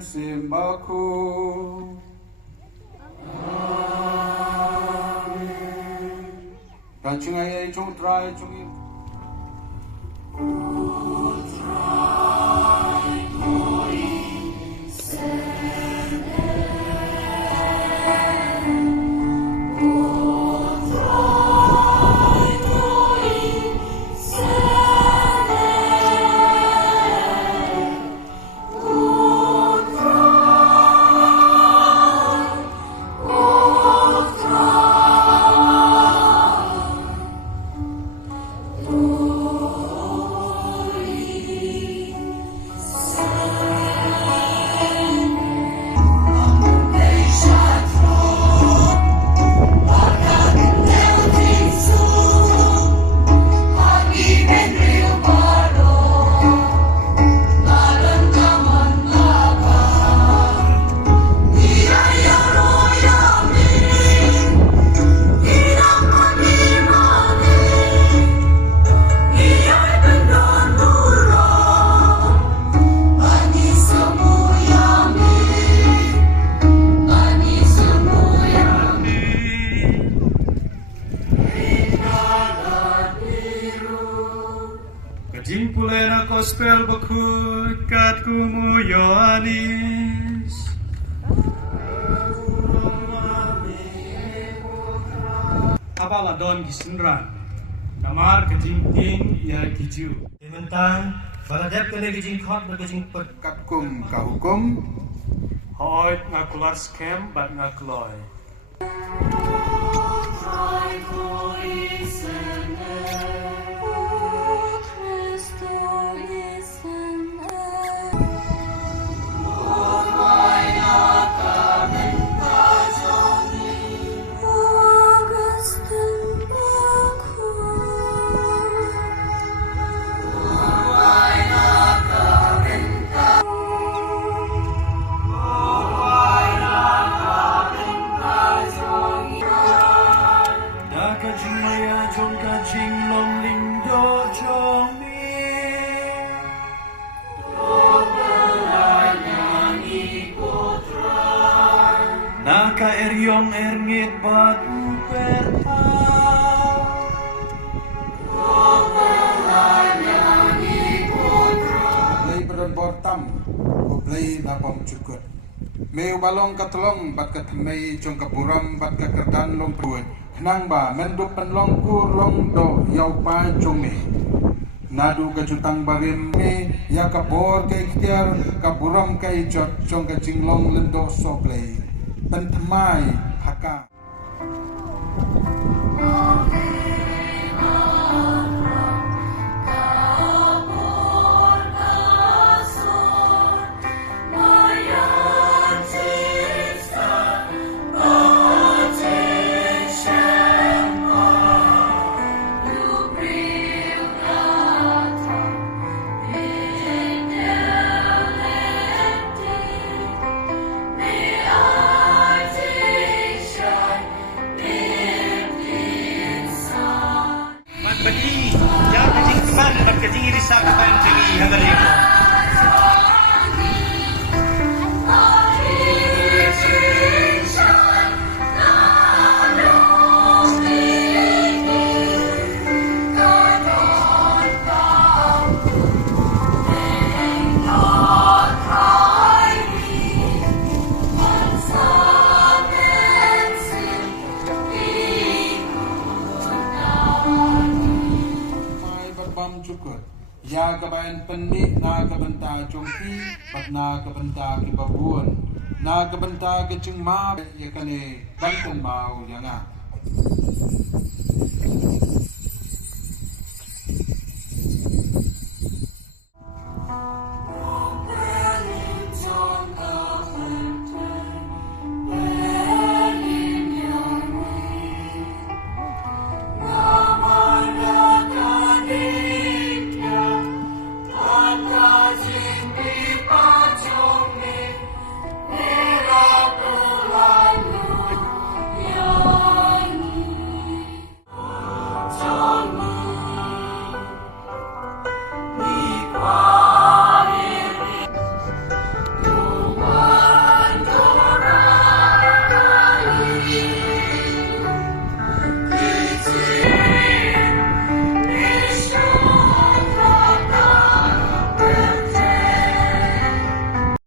simbaku. Rajung ayai jung trai jung Jimpulena gospel bekut katku muyoanis. Abala don gisenran, namar kejingking ya kiju. Mentang, baladep kena kejing kot berkejing pet. Katkum kahukum. Hoy ngakular scam bat ngakloy. Naka eryong erngit batu perta. Play berbortam, play napam cukut. May balong katulong bat katamay jong kaburam bat kakerdan long puwet. Nang ba mendup penlong kurlong do yaw pa jong me. Nadu kajutang barim me ya kabor kay kitiar kaburam kay jot jong kajinglong lendo so play. Pentemai haka. Bagi, jangan kejing teman, bat kejing irisak kapan tinggi hagar iko. Cukut ya kabayan penik na kabenta congki bat na kabenta kibabuan na kabenta kecing ma ya kane banten mau yang